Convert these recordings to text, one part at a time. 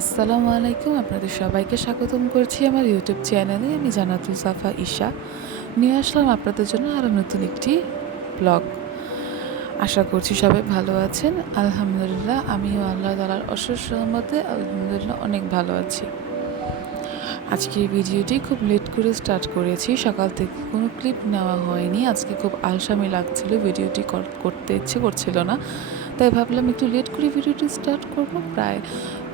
আসসালামু আলাইকুম, আপনাদের সবাইকে স্বাগতম করছি আমার ইউটিউব চ্যানেলে আমি জানাতুল সাফা ঈশা। নিয়ে আসলাম আপনাদের জন্য আরও নতুন একটি ব্লগ আশা করছি সবাই ভালো আছেন। আলহামদুলিল্লাহ, আমিও আল্লাহ তালার অশেষ সহমতে আলহামদুলিল্লাহ অনেক ভালো আছি। আজকের ভিডিওটি খুব লেট করে স্টার্ট করেছি, সকাল থেকে কোনো ক্লিপ নেওয়া হয়নি। আজকে খুব আলসামি লাগছিল, ভিডিওটি কর- করতে ইচ্ছে করছিল না। তাই ভাবলাম একটু লেট করে ভিডিওটি স্টার্ট করব। প্রায়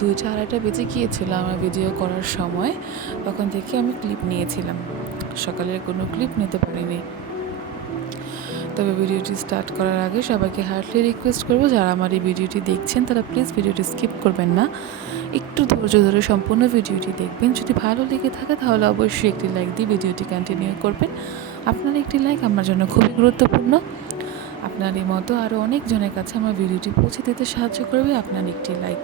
দুইটা আড়াইটা বেজে গিয়েছিল আমার ভিডিও করার সময়। তখন থেকে আমি ক্লিপ নিয়েছিলাম। সকালের কোনো ক্লিপ নিতে পারিনি। তবে ভিডিওটি স্টার্ট করার আগে সবাইকে হার্টলি রিকোয়েস্ট করব, যারা আমার এই ভিডিওটি দেখছেন, তারা প্লিজ ভিডিওটি স্কিপ করবেন না। একটু ধৈর্য ধরে সম্পূর্ণ ভিডিওটি দেখবেন। যদি ভালো লেগে থাকে, তাহলে অবশ্যই একটি লাইক দিয়ে ভিডিওটি কন্টিনিউ করবেন। আপনার একটি লাইক আমার জন্য খুবই গুরুত্বপূর্ণ। আপনার এই মতো আরও অনেকজনের কাছে আমার ভিডিওটি পৌঁছে দিতে সাহায্য করবে আপনার একটি লাইক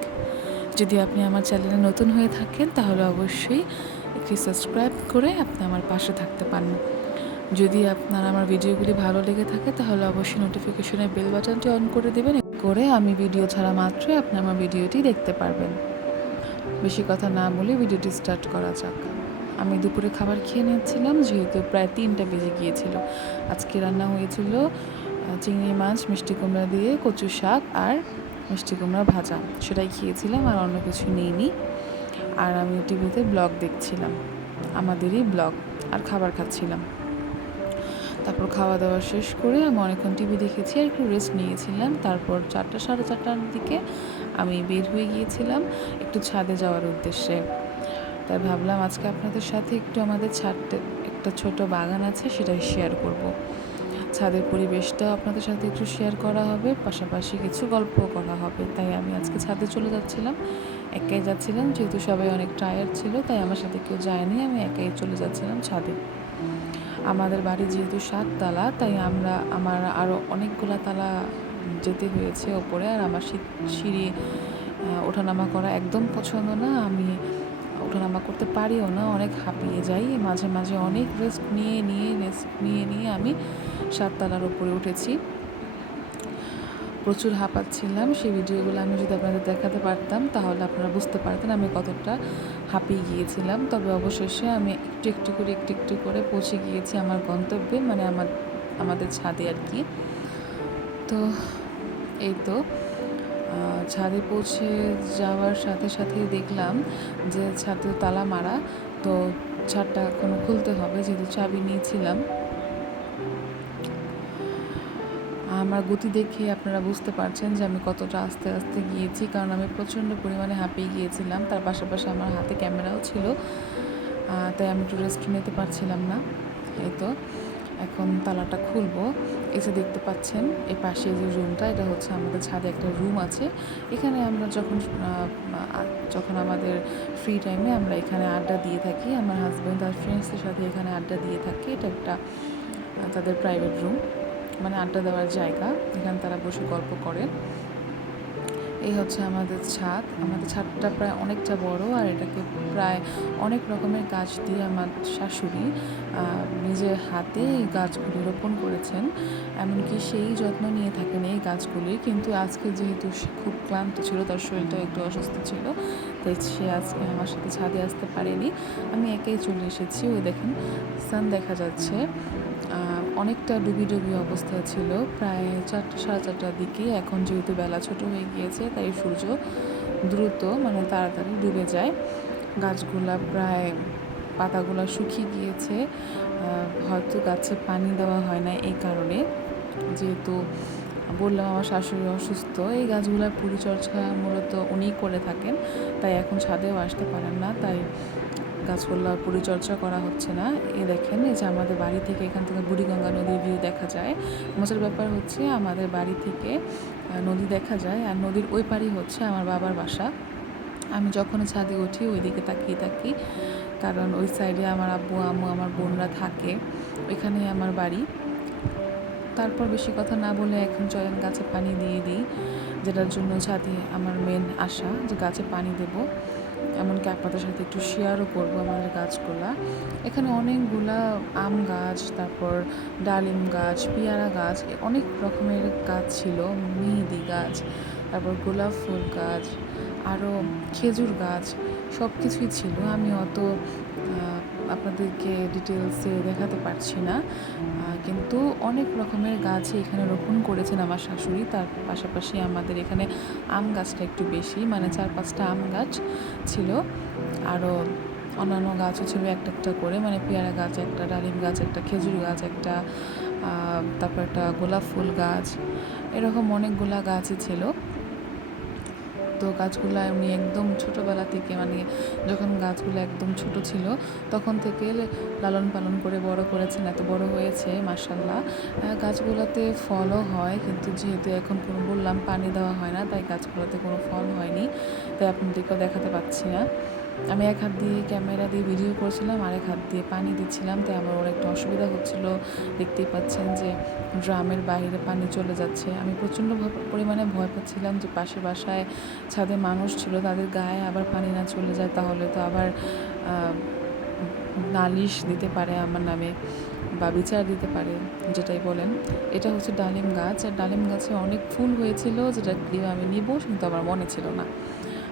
যদি আপনি আমার চ্যানেলে নতুন হয়ে থাকেন, তাহলে অবশ্যই একটি সাবস্ক্রাইব করে আপনি আমার পাশে থাকতে পারেন। যদি আপনার আমার ভিডিওগুলি ভালো লেগে থাকে, তাহলে অবশ্যই নোটিফিকেশনের বেল বাটনটি অন করে দেবেন, করে আমি ভিডিও ছাড়া মাত্রই আপনি আমার ভিডিওটি দেখতে পারবেন। বেশি কথা না বলে ভিডিওটি স্টার্ট করা যাক। আমি দুপুরে খাবার খেয়ে নিচ্ছিলাম যেহেতু প্রায় তিনটা বেজে গিয়েছিল। আজকে রান্না হয়েছিল চিংড়ি মাছ, মিষ্টি কুমড়া দিয়ে কচু শাক আর মিষ্টি কুমড়া ভাজা। সেটাই খেয়েছিলাম আর অন্য কিছু নিইনি। আর আমি টিভিতে ব্লগ দেখছিলাম। আমাদেরই ব্লগ আর খাবার খাচ্ছিলাম। তারপর খাওয়া দাওয়া শেষ করে আমি অনেকক্ষণ টিভি দেখেছি আর একটু রেস্ট নিয়েছিলাম। তারপর চারটা, সাড়ে চারটার দিকে আমি বের হয়ে গিয়েছিলাম একটু ছাদে যাওয়ার উদ্দেশ্যে। তাই ভাবলাম আজকে আপনাদের সাথে একটু আমাদের ছাদটা একটা ছোট বাগান আছে, সেটাই শেয়ার করব। ছাদের পরিবেশটা আপনাদের সাথে একটু শেয়ার করা হবে, পাশাপাশি কিছু গল্প করা হবে। তাই আমি আজকে ছাদে চলে যাচ্ছিলাম, একাই যাচ্ছিলাম, যেহেতু সবাই অনেক টায়ার্ড ছিল, তাই আমার সাথে কেউ যায়নি, আমি একাই চলে যাচ্ছিলাম ছাদে। আমাদের বাড়ি যেহেতু সাততলা, তাই আমরা, আমার আরও অনেকগুলা তালা যেতে হয়েছে ওপরে, আর আমার সিঁড়ি ওঠানামা করা একদম পছন্দ না, আমি ওঠানামা করতে পারিও না, অনেক হাঁপিয়ে যাই, মাঝে মাঝে অনেক রেস্ট নিয়ে নিয়ে রেস্ট নিয়ে নিয়ে আমি সাততলার ওপরে উঠেছি। প্রচুর হাঁপাচ্ছিলাম, সেই ভিডিওগুলো আমি যদি আপনাদের দেখাতে পারতাম, তাহলে আপনারা বুঝতে পারতেন আমি কতটা হাঁপিয়ে গিয়েছিলাম। তবে অবশেষে আমি একটু একটু করে, একটু একটু করে পৌঁছে গিয়েছি আমার গন্তব্যে মানে আমার, আমাদের ছাদে আর কি। তো এই তো ছাদে পৌঁছে যাওয়ার সাথে সাথে দেখলাম যে ছাদে তালা মারা, তো ছাদটা এখনও খুলতে হবে, যেহেতু চাবি নিয়েছিলাম। আমার গতি দেখে আপনারা বুঝতে পারছেন যে আমি কতটা আস্তে আস্তে গিয়েছি, কারণ আমি প্রচণ্ড পরিমাণে হাঁপিয়ে গিয়েছিলাম। তার পাশাপাশি আমার হাতে ক্যামেরাও ছিল তাই আমি একটু রেস্ট নিতে পারছিলাম না। এই তো, এখন তালাটা খুলবো। এসে দেখতে পাচ্ছেন, এই পাশে যে রুমটা, এটা হচ্ছে আমাদের ছাদে একটা রুম আছে। এখানে আমরা যখন যখন আমাদের ফ্রি টাইমে আমরা এখানে আড্ডা দিয়ে থাকি, আমার হাজব্যান্ড আর ফ্রেন্ডসদের সাথে এখানে আড্ডা দিয়ে থাকি। এটা একটা তাদের প্রাইভেট রুম মানে আড্ডা দেওয়ার জায়গা। এখানে তারা বসে গল্প করে। এই হচ্ছে আমাদের ছাদ। আমাদের ছাদটা প্রায় অনেকটা বড় আর এটাকে প্রায় অনেক রকমের গাছ দিয়ে আমার শাশুড়ি নিজের হাতে এই গাছগুলি রোপণ করেছেন। এমনকি সেই যত্ন নিয়ে থাকেন এই গাছগুলি। কিন্তু আজকে যেহেতু সে খুব ক্লান্ত ছিল, তার শরীরটা একটু অসুস্থ ছিল, তাই সে আজকে আমার সাথে ছাদে আসতে পারেনি। আমি একাই চলে এসেছি। ওই দেখেন, সান দেখা যাচ্ছে। অনেকটা ডুবি ডুবি অবস্থা ছিল। প্রায় চারটে, সাড়ে চারটার দিকে। এখন যেহেতু বেলা ছোট হয়ে গিয়েছে, তাই সূর্য দ্রুত মানে তাড়াতাড়ি ডুবে যায়। গাছগুলা প্রায় পাতাগুলো শুকিয়ে গিয়েছে। হয়তো গাছে পানি দেওয়া হয় না এই কারণে। যেহেতু বললাম আমার শাশুড়ি অসুস্থ, এই গাছগুলোর পরিচর্যা মূলত উনিই করে থাকেন। তাই এখন ছাদেও আসতে পারেন না। তাই গাছপালার পরিচর্যা করা হচ্ছে না। এই দেখেন, এই যে আমাদের বাড়ি থেকে এখান থেকে বুড়িগঙ্গা নদীর ভিউ দেখা যায়। মজার ব্যাপার হচ্ছে আমাদের বাড়ি থেকে নদী দেখা যায় আর নদীর ওই পাড়ই হচ্ছে আমার বাবার বাসা। আমি যখন ছাদে উঠি, ওইদিকে তাকিয়ে থাকি। কারণ ওই সাইডে আমার আব্বু, আম্মু, আমার বোনরা থাকে। ওইখানেই আমার বাড়ি। তারপর বেশি কথা না বলে এখন চয়ন গাছে পানি দিয়ে দিই, যেটার জন্য ছাদে আমার মেন আশা যে গাছে পানি দেব। এমনকি আপনাদের সাথে একটু শেয়ারও করব আমাদের গাছগুলা। এখানে অনেকগুলা আম গাছ, তারপর ডালিম গাছ, পেয়ারা গাছ অনেক রকমের গাছ ছিল, মেহেদি গাছ, তারপর গোলাপ ফুল গাছ আরও খেজুর গাছ সব কিছুই ছিল। আমি অত আপনাদেরকে ডিটেলসে দেখাতে পারছি না। কিন্তু অনেক রকমের গাছ এখানে রোপণ করেছেন আমার শাশুড়ি। তার পাশাপাশি আমাদের এখানে আম গাছটা একটু বেশি মানে চার পাঁচটা আম গাছ ছিল। আরও অন্যান্য গাছও ছিল একটা একটা করে মানে পেয়ারা গাছ একটা, ডালিম গাছ একটা, খেজুর গাছ একটা তারপর একটা গোলাপ ফুল গাছ, এরকম অনেকগুলা গাছই ছিল। তো গাছগুলো এমনি একদম ছোটোবেলা থেকে মানে যখন গাছগুলো একদম ছোট ছিল, তখন থেকে লালন পালন করে বড় করেছেন, এত বড় হয়েছে মার্শাল্লাহ গাছগুলোতে ফলও হয়, কিন্তু যেহেতু এখন কোনো বললাম পানি দেওয়া হয় না, তাই গাছগুলোতে কোনো ফল হয়নি। তাই আপনাদেরকেও দেখাতে পাচ্ছি না। আমি এক হাত দিয়ে ক্যামেরা দিয়ে ভিডিও করছিলাম আর এক হাত দিয়ে পানি দিচ্ছিলাম, তাই আমার ওর একটু অসুবিধা হচ্ছিল। দেখতেই পাচ্ছেন যে ড্রামের বাইরে পানি চলে যাচ্ছে। আমি প্রচণ্ড পরিমাণে ভয় পাচ্ছিলাম যে পাশের বাসায় ছাদে মানুষ ছিল, তাদের গায়ে আবার পানি না চলে যায়, তাহলে তো আবার নালিশ দিতে পারে আমার নামে বা বিচার দিতে পারে, যেটাই বলেন। এটা হচ্ছে ডালিম গাছ, আর ডালিম গাছে অনেক ফুল হয়েছিল, যেটা আমি নিব, কিন্তু আমার মনে ছিল না।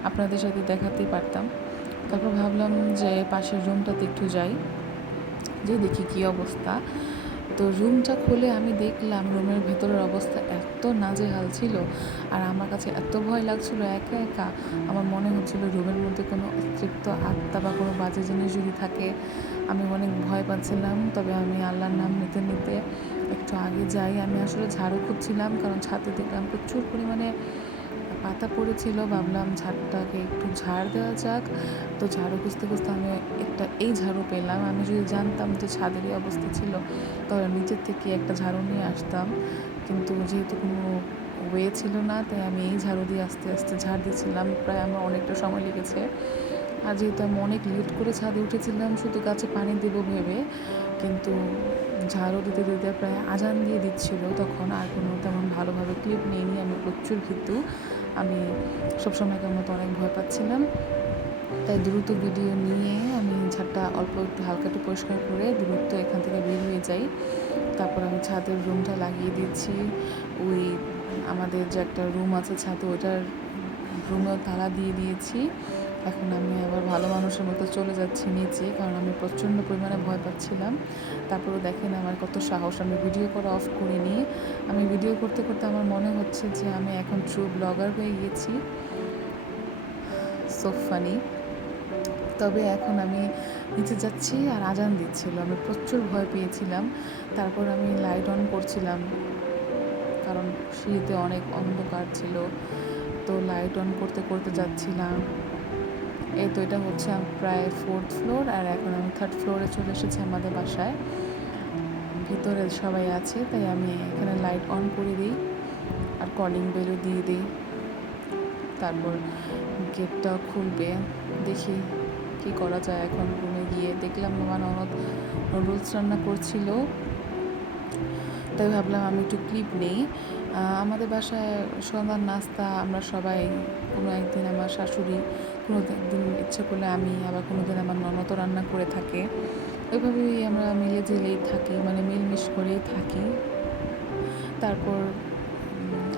আপনাদের সাথে দেখাতেই পারতাম। তারপর ভাবলাম যে পাশের রুমটাতে একটু যাই। যে দেখি কী অবস্থা। তো রুমটা খুলে আমি দেখলাম রুমের ভেতরের অবস্থা এত নাজেহাল ছিল আর আমার কাছে এত ভয় লাগছিল একা একা। আমার মনে হচ্ছিল রুমের মধ্যে কোনো অতৃপ্ত আত্মা বা কোনো বাজে জিনিস যদি থাকে, আমি অনেক ভয় পাচ্ছিলাম। তবে আমি আল্লাহর নাম নিতে নিতে একটু আগে যাই। আমি আসলে ঝাড়ু খুঁজছিলাম কারণ ছাদে দেখলাম প্রচুর পরিমাণে পাতা পড়েছিল, ভাবলাম ঝাড়টাকে একটু ঝাড় দেওয়া যাক। তো ঝাড়ু খুঁজতে খুঁজতে আমি একটা, এই ঝাড়ু পেলাম। আমি যদি জানতাম যে ছাদেরই অবস্থা ছিল, তাহলে নিচের থেকে একটা ঝাড়ু নিয়ে আসতাম। কিন্তু যেহেতু কোনো ওয়ে ছিল না, তাই আমি এই ঝাড়ু দিয়ে আস্তে আস্তে ঝাড় দিয়েছিলাম। প্রায় আমার অনেকটা সময় লেগেছে। আর যেহেতু আমি অনেক লেট করে ছাদে উঠেছিলাম, শুধু গাছে পানি দেবো ভেবে, কিন্তু ঝাড়ু দিতে দিতে প্রায় আজান দিয়ে দিচ্ছিল। তখন আর কোনো তেমন ভালোভাবে ক্লিপ নিইনি। আমি প্রচুর ভীতু। আমি সবসময়কার মতো অনেক ভয় পাচ্ছিলাম। তাই দ্রুত ভিডিও নিয়ে আমি ছাদটা অল্প একটু হালকা একটু পরিষ্কার করে দ্রুত এখান থেকে বের হয়ে যাই। তারপর আমি ছাদের রুমটা লাগিয়ে দিচ্ছি। ওই আমাদের যে একটা রুম আছে ছাদে ওটার রুমেও তালা দিয়ে দিয়েছি। এখন আমি আবার ভালো মানুষের মতো চলে যাচ্ছি নিচে, কারণ আমি প্রচণ্ড পরিমাণে ভয় পাচ্ছিলাম। তারপরে দেখেন আমার কত সাহস, আমি ভিডিও করা অফ করিনি। আমি ভিডিও করতে করতে আমার মনে হচ্ছে যে আমি এখন ট্রু ব্লগার হয়ে গেছি সো ফানি তবে এখন আমি নিচে যাচ্ছি আর আজান দিচ্ছিল। আমি প্রচুর ভয় পেয়েছিলাম। তারপর আমি লাইট অন করছিলাম, কারণ সিঁড়িতে অনেক অন্ধকার ছিল। তো লাইট অন করতে করতে যাচ্ছিলাম। এই তো এটা হচ্ছে প্রায় ফোর্থ ফ্লোর আর এখন আমি থার্ড ফ্লোরে চলে এসেছি আমাদের বাসায়। ভিতরে সবাই আছে, তাই আমি এখানে লাইট অন করে দিই আর কলিং বেলও দিয়ে দিই। তারপর গেটটা খুলবে, দেখি কি করা যায় এখন রুমে গিয়ে। দেখলাম আমার ননদ নুডলস রান্না করছিল, তাই ভাবলাম আমি একটু ক্লিপ নেই। আমাদের বাসায় সন্ধ্যার নাস্তা, আমরা সবাই কোনো একদিন আমার শাশুড়ি, কোনো দিন ইচ্ছে করলে আমি, আবার কোনো দিন আমার ননদও রান্না করে থাকে। ওইভাবেই আমরা মিলে জেলেই থাকি মানে মিলমিশ করেই থাকি। তারপর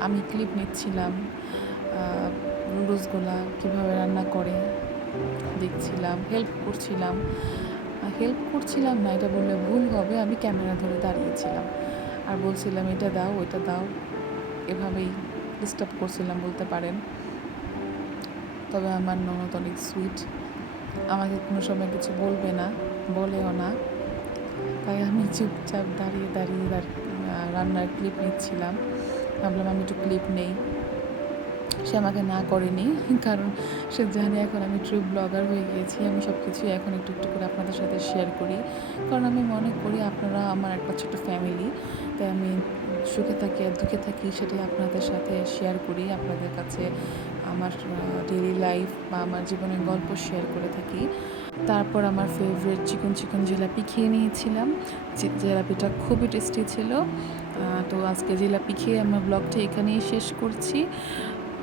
আমি ক্লিপ নিচ্ছিলাম নুডলসগুলা কীভাবে রান্না করে দেখছিলাম হেল্প করছিলাম। হেল্প করছিলাম না, এটা বললে ভুল হবে, আমি ক্যামেরা ধরে দাঁড়িয়েছিলাম। আর বলছিলাম, এটা দাও, ওইটা দাও। এভাবেই ডিস্টার্ব করছিলাম, বলতে পারেন। তবে আমার ননদ অনেক সুইট আমাকে কোনো সময় কিছু বলবে না, বলেও না। তাই আমি চুপচাপ দাঁড়িয়ে দাঁড়িয়ে দাঁড়িয়ে রান্নার ক্লিপ নিচ্ছিলাম। ভাবলাম আমি একটু ক্লিপ নেই। সে আমাকে না করেনি, কারণ সে জানে এখন আমি ট্রু ব্লগার হয়ে গিয়েছি, আমি সব কিছুই এখন একটু একটু করে আপনাদের সাথে শেয়ার করি। কারণ আমি মনে করি আপনারা আমার একটা ছোটো ফ্যামিলি তাই আমি সুখে থাকি আর দুঃখে থাকি সেটাই আপনাদের সাথে শেয়ার করি, আপনাদের কাছে আমার ডেইলি লাইফ বা আমার জীবনের গল্প শেয়ার করে থাকি। তারপর আমার ফেভারিট চিকন চিকন জিলাপি খেয়ে নিয়েছিলাম জিলাপিটা খুবই টেস্টি ছিল। তো আজকে জিলাপি খেয়ে আমার ব্লগটা এখানেই শেষ করছি।